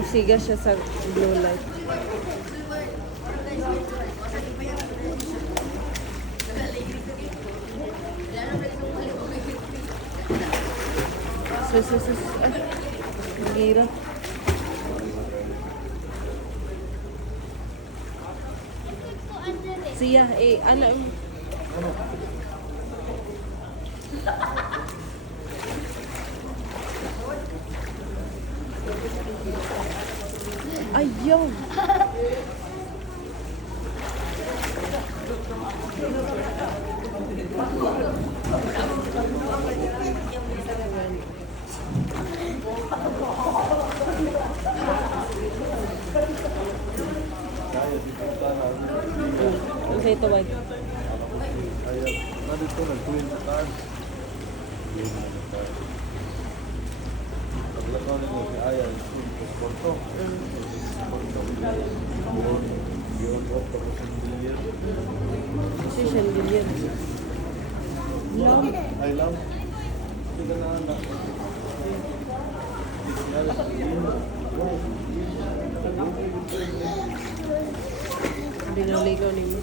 Siga siya sa blue light. Sus. Ay, gira. Siya, anak. Ayaw. Ang sa ito, wag. Dito nag-twin sa card. Paglakaw nito si Aya, yung porto. Yun, porto ko sa Billion. Si Chandelier. Lam. Ay, lam. Ito ka na anak. Hindi na ligaw ni mo.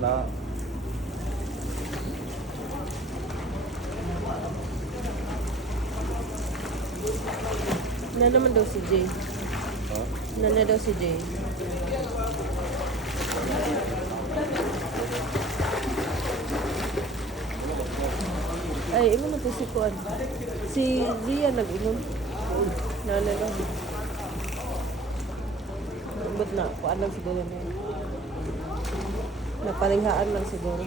Na. Na naman daw si Jay. Ha? Na daw si Jay. Ay, imo na to si Kuan. Si Zia nag-inom. Nana lang. But na, kuan lang siguro na yun. Napalinghaan lang siguro.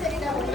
Sa ina, kung